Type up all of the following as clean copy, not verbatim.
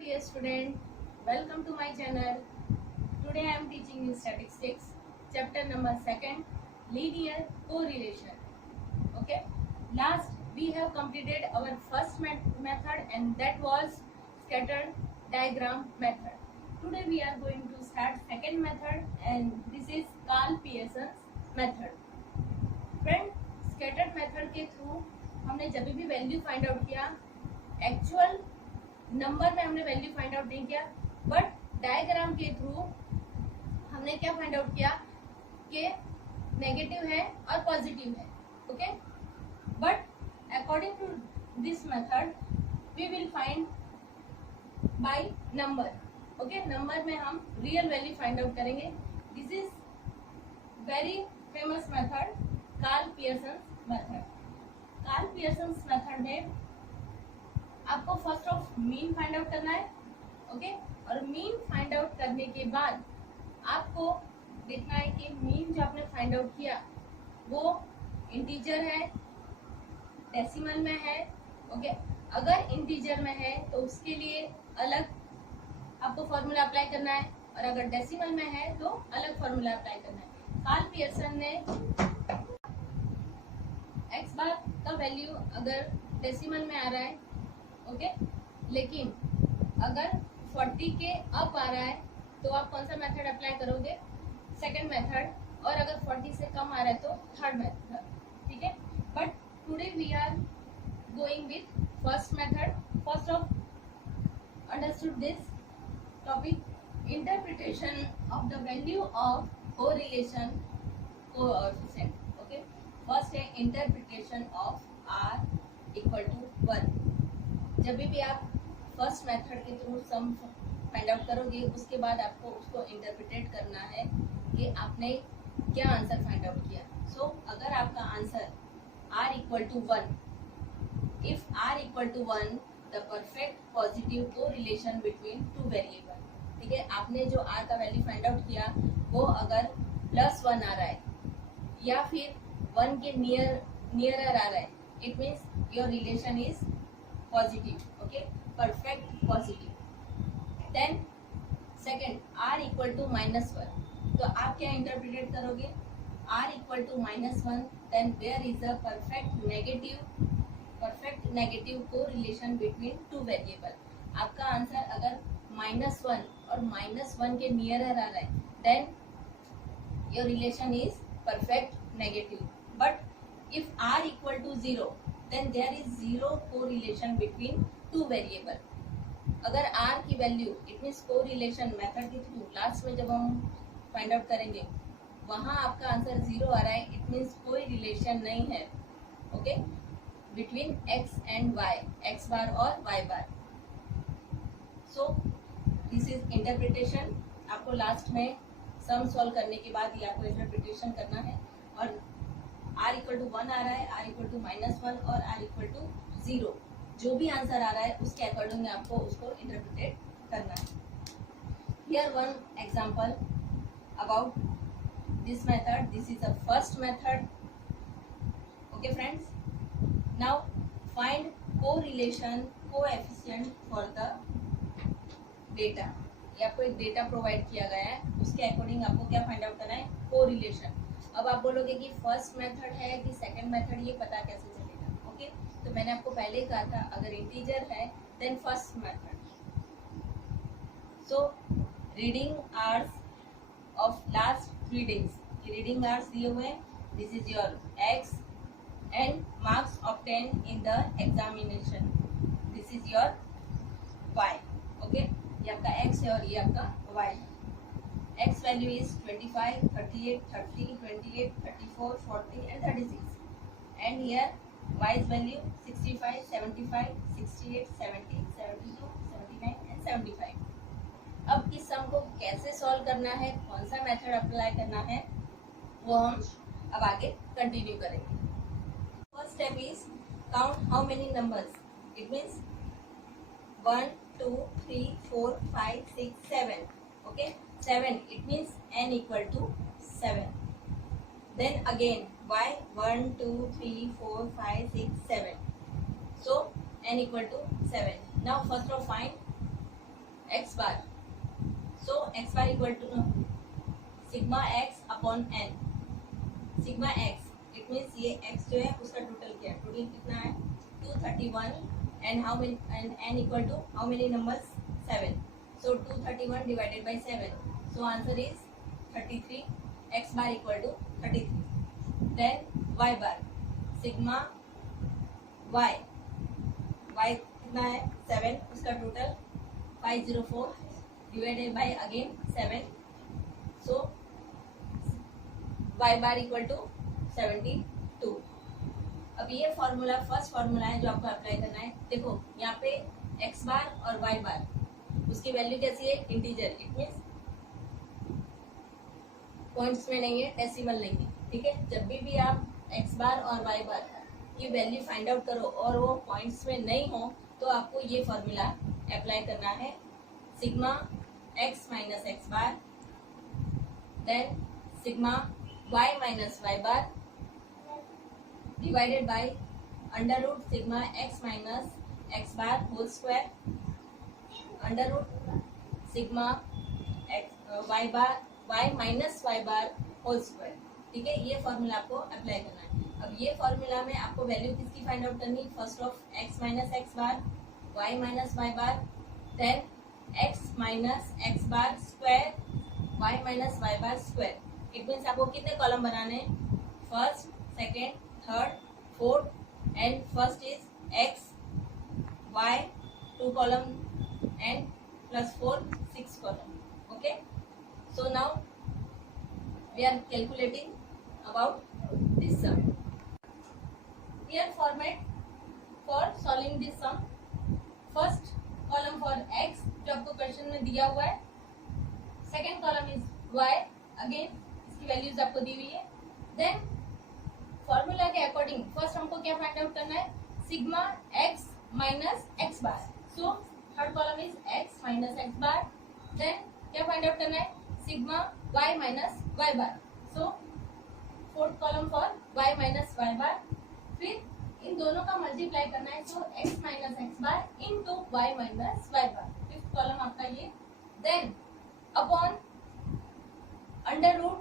dear student, welcome to my channel. Today I am teaching you statistics, chapter number 2, linear correlation. Okay, last we have completed our first method and that was scattered diagram method. Today we are going to start second method and this is Carl Pearson's method. Friend, scattered method के through हमने जब भी value find out किया, actual number में हमने value find out नहीं किया, but diagram के थ्रू हमने क्या फाइंड आउट किया कि नेगेटिव है और पॉजिटिव है. Okay, but according to this method we will find by number. Okay, number में हम रियल वैल्यू फाइंड आउट करेंगे. This is very famous method, Karl Pearson's method. Karl Pearson's method में आपको first of mean find out करना है. Okay, और mean find out करने के बाद आपको देखना है कि मीन जो आपने फाइंड आउट किया वो इंटीजर है, डेसिमल में है. ओके, अगर इंटीजर में है तो उसके लिए अलग आपको फॉर्मूला अप्लाई करना है और अगर डेसिमल में है तो अलग फॉर्मूला अप्लाई करना है. कार्ल पियर्सन ने एक्स बार का वैल्यू अगर डेसिमल में आ रहा है, ओके, लेकिन अगर 40 के अप आ रहा है तो आप कौन सा मेथड अप्लाई करोगे? Second method. और अगर 40 से कम आ रहा है तो थर्ड मेथड. ठीक है, but today we are going with first method. First of understood this topic, interpretation of the value of correlation coefficient. Okay, first है interpretation of r equal to 1. जब भी आप फर्स्ट मेथड के through sum find out करोगे उसके बाद आपको उसको इंटरप्रिटेट करना है कि आपने क्या आंसर फाइंड आउट किया. सो अगर आपका answer r equal to 1, if r equal to 1 the perfect positive correlation between two variable. ठीक है, आपने जो r का वैल्यू फाइंड आउट किया वो अगर +1 आ रहा है या फिर 1 के नियरर आ रहा है, it means your relation is positive. Okay, perfect positive. Then second, r equal to -1. तो आप क्या इंटरप्रिटेट करोगे? r equal to -1, then there is a perfect negative correlation between two variable. आपका आंसर अगर -1 और -1 के नियरर आ रहा है, then your relation is perfect negative. But if r equal to 0, then there is zero correlation between two variable. अगर r की value, it means correlation method के through last में जब हम फाइंड आउट करेंगे वहाँ आपका आंसर 0 आ रहा है, इट मीन्स कोई रिलेशन नहीं है. Okay, between x and y, x बार और y bar. So this is interpretation. आपको लास्ट में सम सॉल्व करने के बाद ये आपको इंटरप्रिटेशन करना है. और r इक्वल टू 1 आ रहा है, r इक्वल टू -1 और r इक्वल टू 0, जो भी आंसर आ रहा है उसके अकॉर्डिंग आपको उसको इंटरप्रिटेट करना है. Here one example about this method. This is a first method. Okay friends, now find correlation coefficient for the data. ये आपको एक डेटा प्रोवाइड किया गया है, उसके अकॉर्डिंग आपको क्या फाइंड आउट करना है? कोरिलेशन. अब आप बोलोगे कि फर्स्ट मेथड है कि सेकंड मेथड, ये पता कैसे चलेगा? ओके, तो मैंने आपको पहले ही कहा था अगर इंटीजर है then first method. So reading hours of last 3 days, ये रीडिंग आवर्स दिए हुए हैं. This is your x and marks obtain in the examination. This is your y. Okay, ये आपका एक्स है और ये आपका y. X value is 25, 38, 30, 28, 34, 40 and 36. And here Y's value 65, 75, 68, 70, 72, 79 and 75. अब इस सम को कैसे सॉल्व करना है, कौन सा मेथड अप्लाई करना है, वो हम अब आगे कंटिन्यू करेंगे. First step is count how many numbers. It means 1, 2, 3, 4, 5, 6, 7. Okay, 7, it means n equal to 7. Then again y 1 2 3 4 5 6 7. So n equal to 7. Now first of find x bar. So x bar equal to sigma x upon n. Sigma x it means ये x जो है उसका total क्या है, total कितना है 231 and how many and n equal to how many numbers 7. So 231 divided by 7. So answer is 33. X bar equal to 33. Then y bar sigma y कितना है 7 उसका total 504 divided by again 7. So y bar equal to 72. अब ये formula first formula है जो आपको apply करना है. देखो यहाँ पे x बार और y बार उसकी वैल्यू कैसी है, इंटीजर. इट मीन्स पॉइंट्स में नहीं है, डेसिमल नहीं है. ठीक है, जब भी आप x बार और y बार की वैल्यू फाइंड आउट करो और वो पॉइंट्स में नहीं हो तो आपको ये फॉर्मूला अप्लाई करना है. Sigma x minus x bar then sigma y minus y bar divided by under root sigma x minus x bar whole square under root sigma x y bar y minus y bar whole square. ठीक है, ये formula आपको apply करना है. अब ये formula में आपको वैल्यू किसकी फाइंड आउट करनी, first of x minus x bar y minus y bar then x minus x bar square y minus y bar square. It means आपको कितने कॉलम बनाने हैं, first second third fourth and first is x y 2 column and plus 4 6 column. Okay, so now we are calculating about this sum. Here format for solving this sum. First column for x जो आपको question में दिया हुआ है, second column is y, again इसकी values आपको दी हुई है. देन फॉर्मूला के अकॉर्डिंग फर्स्ट हमको क्या फाइंड आउट करना है, sigma x minus x bar. So third column is x minus x bar. Then क्या फाइंड आउट करना है, sigma y minus y bar. So fourth column for y minus y bar. फिर इन दोनों का multiply करना है. So x minus x bar into y minus y bar. Fifth column आपका ये. Then upon under root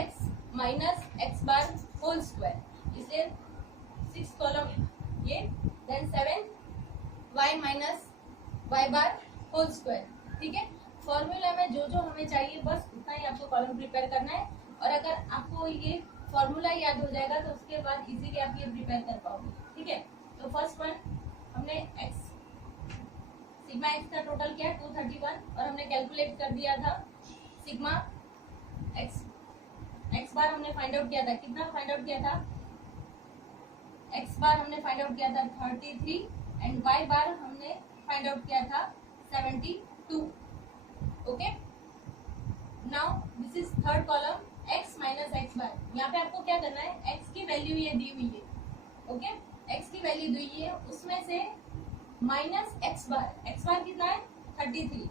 x minus x bar whole square, इसलिए six column ये. Then seven y minus y bar whole square. ठीक है, formula में जो जो हमें चाहिए बस उतना ही आपको कॉलम प्रिपेयर करना है. और अगर आपको ये फॉर्मूला याद हो जाएगा तो उसके बाद इजीली आप ये प्रिपेयर कर पाओगे. ठीक है, तो फर्स्ट वन हमने x सिग्मा x का टोटल क्या है 231 और हमने कैलकुलेट कर दिया था सिग्मा x बार हमने फाइंड आउट किया था, कितना फाइंड आउट किया था, x बार हमने फाइंड आउट किया था 33 एंड y बार हमने फाइंड आउट किया था 72. Okay, now this is third column x minus x bar. यहाँ पे आपको क्या करना है, x की वैल्यू ये दी हुई है. ओके, x की वैल्यू दी हुई है, उसमें से माइनस एक्स बार कितना है 33.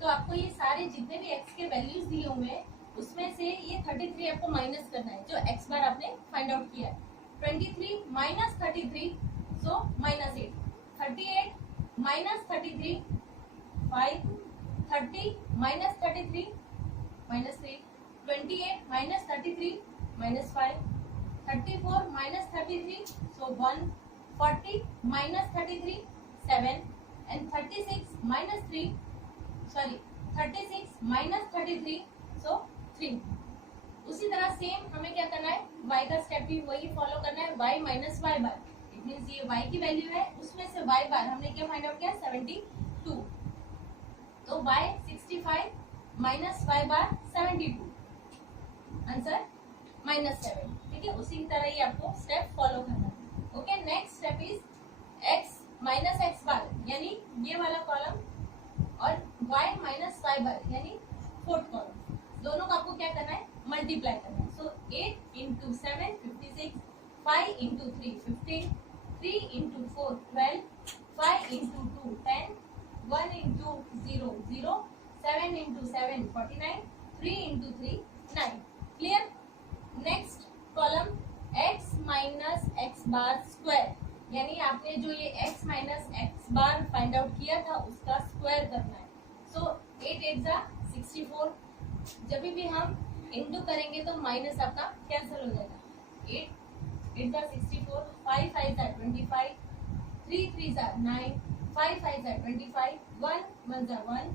तो आपको ये सारे जितने भी x के वैल्यूज दिए हुए हैं उसमें से ये 33 आपको माइनस करना है जो x बार आपने फाइंड आउट किया है. 23 minus 33 so minus 8. 38 minus 33 5. 30 minus 33 minus 3. 28 minus 33 minus 5. 34 minus 33 so 1. 40 minus 33 7 and 36 minus 3 sorry 36 minus 33 सो 3. उसी तरह सेम हमें क्या करना है, y का स्टेप भी वही फॉलो करना है, y minus y bar. It means ये y की वैल्यू है, उसमें से y बार हमने क्या फाइंड आउट किया 72. तो y 65 माइनस y बार 72, आंसर माइनस 7. ठीक है, उसी तरह ही आपको स्टेप फॉलो करना है. Okay, next step is x minus x bar यानी ये वाला कॉलम और y माइनस y बार यानी फोर्थ कॉलम. दोनों को आपको क्या करना है, मल्टीप्लाई करना है. So 8 into 7 56, 5 into 3 15, 3 into 4 12, 5 into 2 10, 1 into 0 0, 7 into 7 49, 3 into 3 9. Clear. Next column x minus x bar square यानी आपने जो ये x minus x bar find out किया था उसका स्क्वायर करना है. 8 जा 64, जब भी हम इंटू करेंगे तो माइनस आपका कैंसिल हो जाएगा। 8 8 जा 64, 5 5 जा 25, 3 3 जा 9, 5 5 जा 25, 1 1 जा 1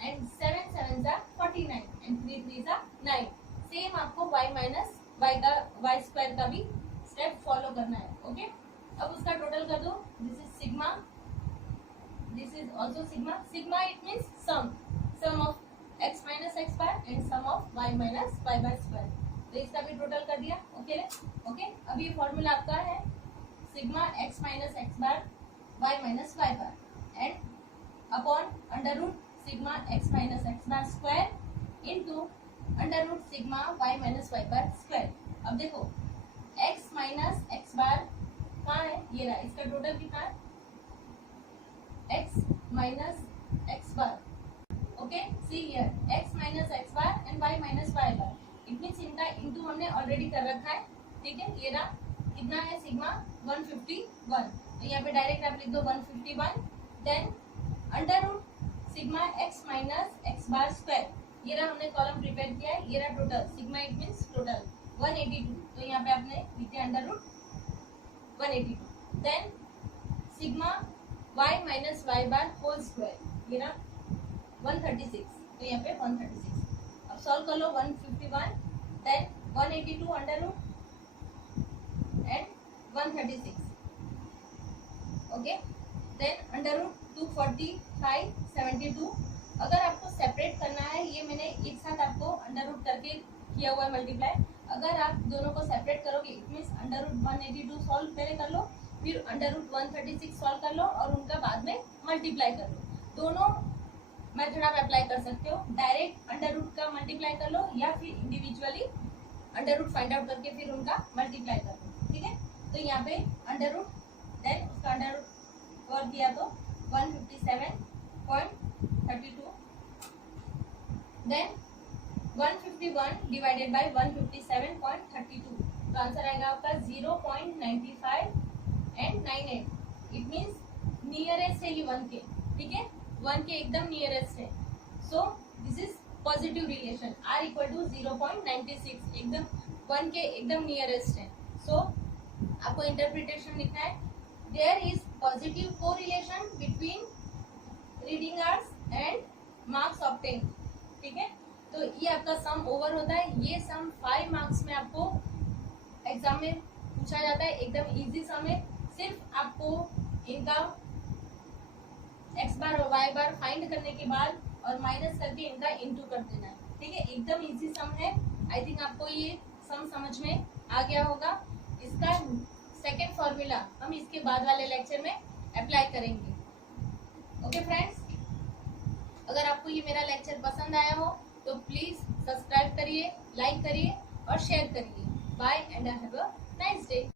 एंड 7 7 जा 49 एंड 3 3 जा 9। सेम आपको y माइनस वाई का y स्क्वायर का भी स्टेप फॉलो करना है। ओके, अब उसका टोटल कर दो। This is sigma, this is also sigma. Sigma it means sum of x minus x bar and sum of y minus y bar square. तो इसका भी टोटल कर दिया। ओके ओके, अब ये फॉर्मूला आपका है sigma x minus x bar y minus y bar and upon under root sigma x minus x bar square into under root sigma y minus y bar square. अब देखो x minus x बार कहाँ है, ये रहा, इसका total कितना है x minus x bar. Okay, see here x minus x bar and y minus y bar, it means इनका इनटू हमने ऑलरेडी कर रखा है। ठीक है, ये रहा, कितना है सिग्मा 151, तो यहाँ पे डायरेक्ट आप लिख दो 151, then under root sigma x minus x bar square, ये रहा, हमने कॉलम प्रिपेयर किया है, ये रहा total sigma it means total 182, तो यहाँ पे आपने लिखे under root 182, then sigma y minus y bar whole square, ये रहा 136, तो यहाँ पे 136। अब सॉल्व कर लो 151, then 182 under root and 136। Okay, then under root 245 72। अगर आपको सेपरेट करना है, ये मैंने एक साथ आपको अंडर रूट करके किया हुआ है मल्टीप्लाई। अगर आप दोनों को सेपरेट करोगे it means under root 182 solve पहले कर लो, फिर अंडर रूट 136 सॉल्व कर लो और उनका बाद में मल्टीप्लाई कर लो। दोनों मेथड आप अप्लाई कर सकते हो, डायरेक्ट अंडर रूट का मल्टीप्लाई कर लो या फिर individually under root find out करके फिर उनका मल्टीप्लाई कर लो। ठीक है, तो यहाँ पे अंडर रूट, देन उसका अंडर रूट और किया तो 157.32, देन 151 डिवाइडेड बाय 157.32, तो आंसर आएगा आपका 0.95 एंड 98, इट मींस नियरेस्ट है ये 1 के। ठीक है, 1 के एकदम नियरेस्ट है, so this is positive relation r equal to 0.96, एकदम 1 के एकदम नियरेस्ट है। सो आपको इंटरप्रिटेशन लिखना है, there is positive correlation between reading hours and marks obtain. ठीक है, तो ये आपका सम ओवर होता है, ये सम 5 मार्क्स में आपको एग्जाम में पूछा जाता है, एकदम इजी सम है। सिर्फ आपको इनका एक्स बार और वाई बार फाइंड करने के बाद और माइनस करके इनका इनटू कर देना है। ठीक है, एकदम इजी सम है। आई थिंक आपको ये सम समझ में आ गया होगा। इसका सेकंड फॉर्मूला हम इसके बाद वाले लेक्चर में अप्लाई करेंगे। ओके फ्रेंड्स, अगर आपको ये मेरा लेक्चर पसंद आया हो तो प्लीज सब्सक्राइब करिए, लाइक करिए और शेयर करिए। Bye and have a nice day.